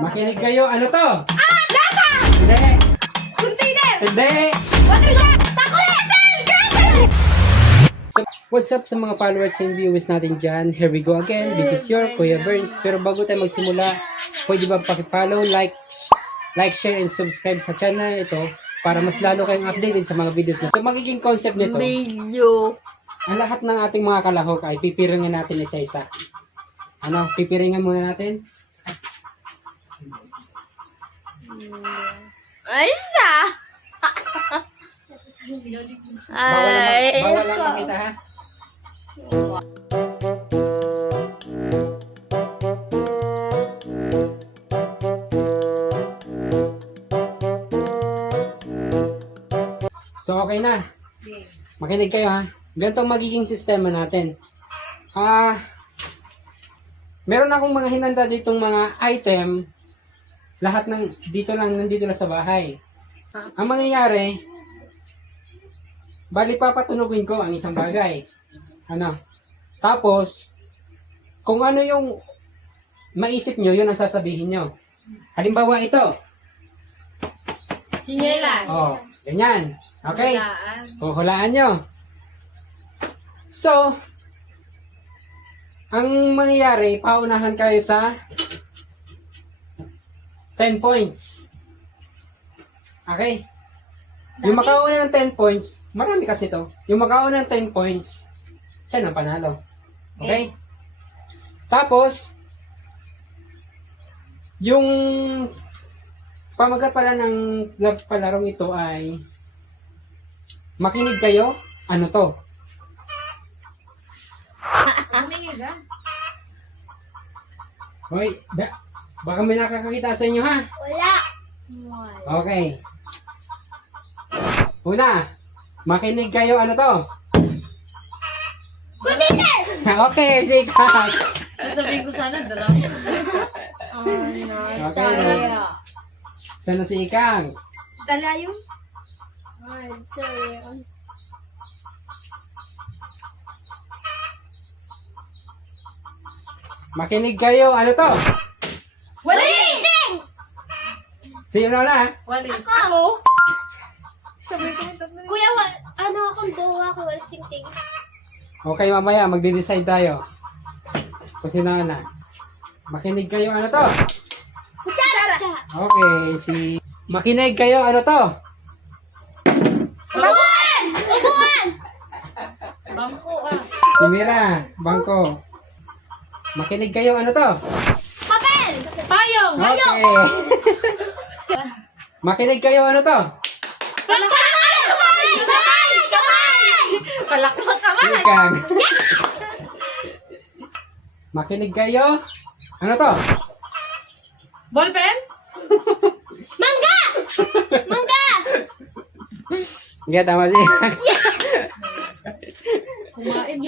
Makinig kayo. Ano to? Ah! Lata! Hindi. Container! Hindi. Water jet! Takulit! So, what's up sa mga followers and viewers natin dyan? Here we go again. This is your Kuya Burns. Pero bago tayo magsimula, pwede ba paki-follow, like, share, and subscribe sa channel ito para mas lalo kayong updated sa mga videos na. So, magiging concept nito, Video. ang lahat ng ating mga kalahok ay pipiringan natin isa-isa. Ano? Pipiringan muna natin. Ay, isa! Bawal lang makita, ha? So, okay na. Makinig kayo, ha? Ganito ang magiging sistema natin. Meron akong mga hinanda ditong mga item. Lahat ng nandito lang sa bahay. Ang mangyayari, bali papatunugin ko ang isang bagay. Ano? Tapos, kung ano yung maisip nyo, yun ang sasabihin nyo. Halimbawa ito. Sinelas. Oh, ganyan. Okay? Hulaan. Huhulaan nyo. So, ang mangyayari, paunahan kayo sa 10 points. Okay? Yung makauna ng 10 points, marami kasi to. Yung makauna ng 10 points, siya ang panalo. Okay? Tapos, yung pamagat pala ng palarong ito ay makinig kayo, ano to? Hoy, baka may nakakakita sa inyo, ha? Wala. Okay. Una, makinig kayo, ano to? Container! Okay, sikat. Sasabihin ko sana, drum. Okay, sana si Ikang. Talayo? Makinig kayo, ano to? Walis! Sino na? Walis. Ako? Sabi ko Kuya, akong bawa ko, walis ting-ting. Okay, mamaya, magde-decide tayo. Kung sino na. Makinig kayo, ano to? Kutsara! Okay, makinig kayo, ano to? Upuan! Upuan! Bangko Si Mira, bangko. Makinig kayo, ano to? Papel! Payong! Okay. Makinig kayo, ano to? Kamay! Kamay! Kamay! Kamay! Palakpak kamay! Ikang. Makinig kayo, ano to? Ballpen? Mangga! Mangga! Hindi, tama siya. Kumain.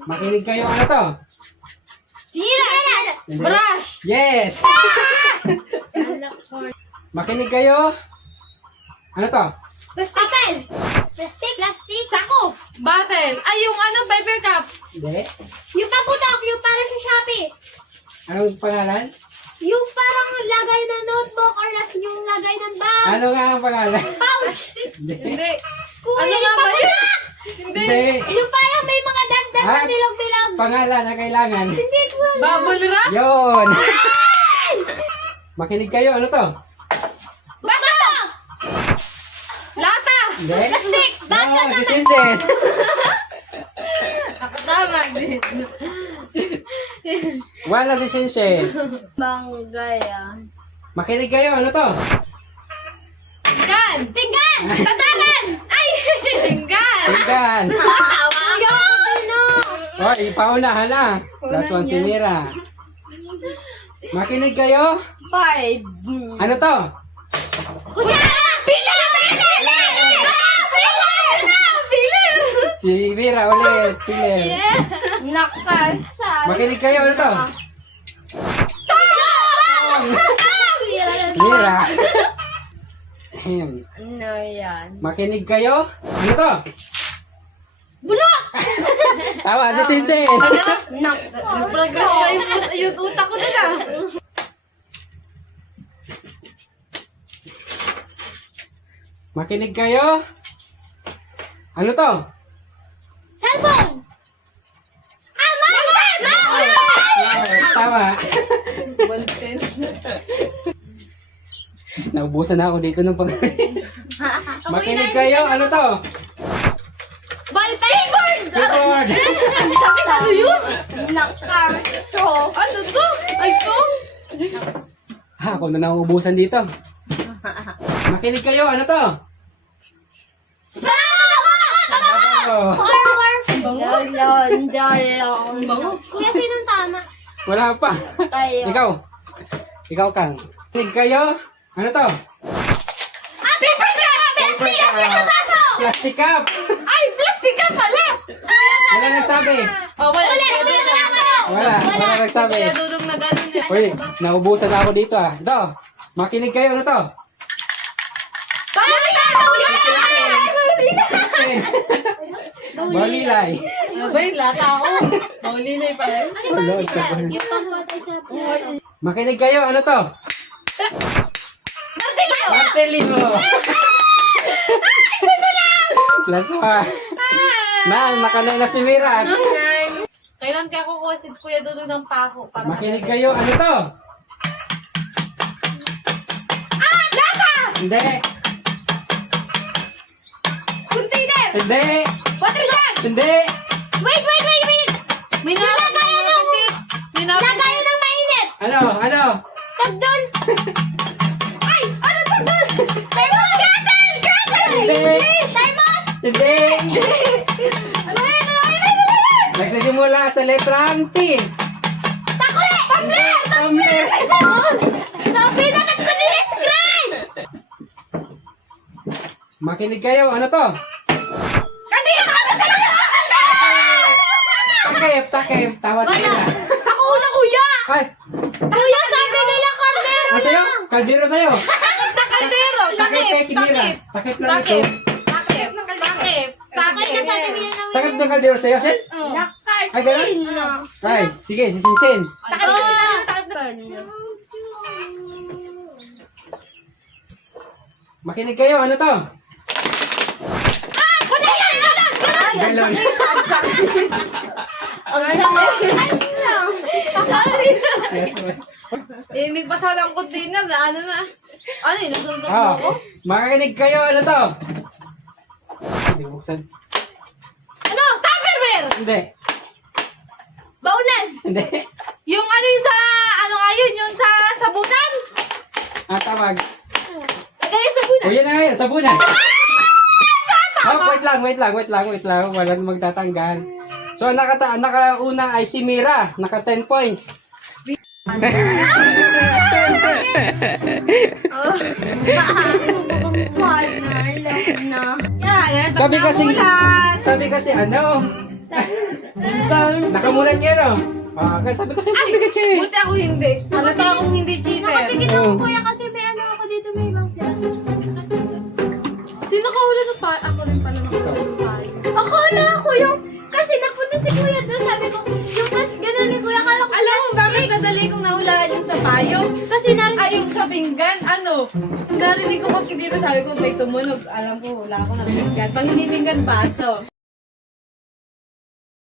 Makinig kayo, ano to? Silas! Hindi. Brush! Yes! Makinig kayo, ano to? Papel! Plastic! Plastic! Sako! Bottle! Ay, yung paper cup! Hindi. Yung paputok! Yung para sa Shopee! Anong pangalan? Yung parang lagay na notebook or yung lagay ng bag! Ano nga ang pangalan? Pouch! Hindi. Kuya, yung paputok! Hindi. Yung parang may mga dagdag na Ah. bilog-bilog! Pangalan na kailangan. Hindi ko alam! Bubble wrap? Yun. Makinig kayo, ano to? Baso! Lata! Hindi. Plastic! Baso No, naman! si Sinsen. Tama din. Wala si Sinsen. Banggaya. Makinig kayo, ano to? Pinggan! Pinggan! Tataran! Ay! Pinggan! Pinggan. Ano? Hoy, paunahan na. Last one si Mira. Makinig kayo, 5. ano to? Kutsara! Pilar! Pilar! Pilar! Pilar! Si Mira ulit. Piler. Nakasa. Makinig kayo, ano to? Pilar! Mira. Ahem. Ano yan? Makinig kayo, ano to? Bunot! Tawa si Sinsen. Nag-progress pa yung utak ko na lang. Makinig kayo. Ano to? Cellphone! Ah, malapit! Tama. Naubusan na ako dito ng pag... Makinig kayo. Ano to? Ballpen! Keyboard. Sabi ano yun? Nakarto. Ano to? Ay, to? Ha, ako na naubusan dito. Makinig kayo. Ano to? Oh, Bango. Kuya, sinong tama? wala pa. Ikaw. Ikaw, Kang. Makinig kayo. Ano to? Ah, paper cup! Plastic! Plastic na baso! Plastic cup. Ay, plastic ka pala! Wala nagsabi. Oh, wala. Ulit! Ulit na lang ano? Wala nagsabi. Kaya dudog na gano'n niya. Uy, naubusan na ako dito ah. Ito. Makinig kayo. Ano to? Balilay. Abay, lata ako. Maulinay pa rin. Lord, kapal. Yung pangpatay sa buhay. Makinig kayo. Ano to? Martelino. Plus 1. Nakanay na si Mira. Kailan kaya kukuha si Kuya Dudog ng pako? Para Makinig kayo. Ano to? Lata! Hindi. Container! Hindi. Water jug! Hindi. Wait! May Lagayan ng... Lagayan ng mainit! Ano? Ano? Tag doon! Ay! Ano tag doon? Thermos! Kettle! Hindi. Thermos! Hindi. Ano yan? Nagsisimula sa letrang T. Takle! Tumbler! Tumbler. Sabi na kasi ko describe! Makinig kayo. Ano to? Kasi ano talaga? Takip. Tawad Wala! sila. Ako una, kuya! Ay, Kuya, sabi nila kardero ano sa'yo? Kaldero sa'yo. Sa kaldero! Takip kay Kinira. Takip lang ito. Takip! Bakit ka sabi nila na Takip ng kaldero sa'yo, Sen? Ay, ganun? Ay, sige, si Sinsin. Makinig kayo. Ano to? Galon. Ang sakit! Yes, ma'am. Eh, may pasalang container na ano na. Ano yun? Nasuntok mo Ah, ako? makinig kayo. Ano to? Hindi buksan. Ano? Tupperware! Hindi. Baunan! Hindi. Yung ano yung sa, ano nga yun? Yung sa sabunan? Tawag. Lagay sa bunan. O, yan na ngayon. Sabunan. Oh, wait lang. Walang magtatanggal. So, nakauna ay si Mira. Naka 10 points. Sabi kasi ano? Nakamulat kayo, no? Sabi ko siyempre bigat siya eh. Buti ako hindi. Halata akong hindi cheater. Nakapikit ako, kuya, kasi may ano ako dito, may ibang siya. Sino kahuli ng payo? Ako rin pala nakahuli ng payo. Akala ko yung, kasi napunta si kuya doon, sabi ko, yung mas gano'n ni kuya, akala ko Alam mo bakit nadali kong nahulaan yung sa payo? kasi narinig Ay, yung sa pinggan, ano? Narinig ko kasi dito, sabi ko may tumunog. Alam ko, wala ako ng pinggan. Pag hindi pinggan, baso.